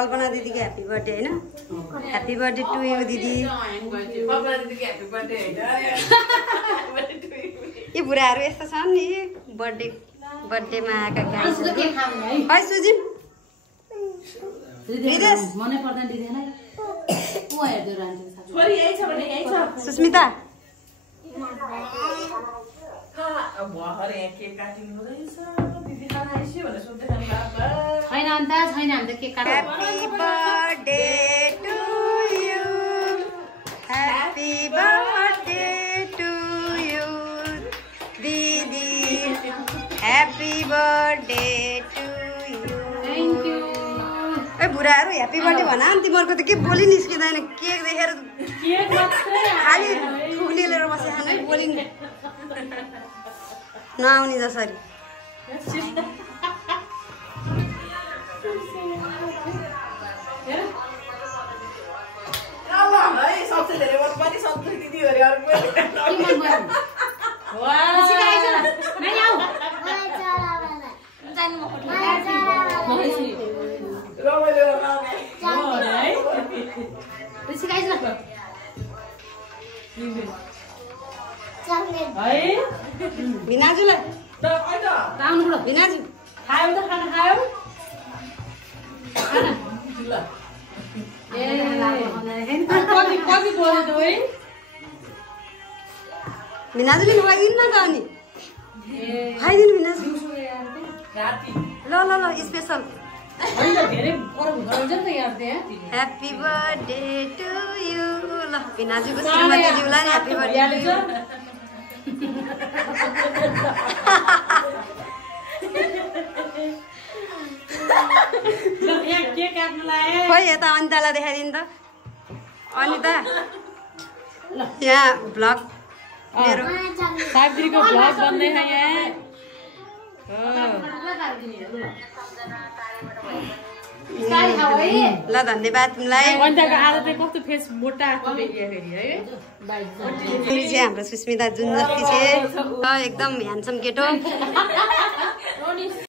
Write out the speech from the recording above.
कल्पना दिदी को happy birthday हैन ह्यापी बर्थडे टु यु दिदी कल्पना दिदी को ह्यापी बर्थडे हैन यी बुढाहरू यस्तो छन् नि बर्थडेमा आएका है सुजिम रिदेश मनै पर्दैन दिदीलाई को हेर्दै रहन्छ छोरी यही छ भने यही छ सुस्मिता भर्खर यहाँ केक काटिनु हुँदैछ दिदी खाना आइसक्यो भनेर सोध्दै खानु बाबा छैन अन्त छैन हामी त केक काट्नु happy birthday to you happy birthday to you दिदी happy birthday to you thank you ए बुढाहरू ह्यापी बर्थडे भन नि तिमीहरूको त के बोली निस्किँदैन केक देखेर केक मात्रै खालि खुलेर बसे खाने बोली नआउने जसरी सबसे धेरै मन पनि सन्तोष दिदी अरे अरु पनि भिनाजुलाई भिनाजु खायो त खाना खायो कति बोल्यो त है भिनाजुले खुवाइदिनु न त अनि खुवाइदिनु भिनाजु ल ल ल special happy birthday to you ल भिनाजुको श्रीमतीज्यूलाई नि ह्यापी बर्थडे खोइ यता अनितालाई देखाइदिनु त अनिता यहाँ भ्लग मेरो सावित्रीको भ्लग बन्दैछ यहाँ ल धन्यवाद तिमीलाई अनिताको आज चाहिँ कस्तो फेस मोटा आएको देखियो फेरि है तिमी चाहिँ हाम्रो सुस्मिता जुन जति छ एकदम ह्यान्डसम केटो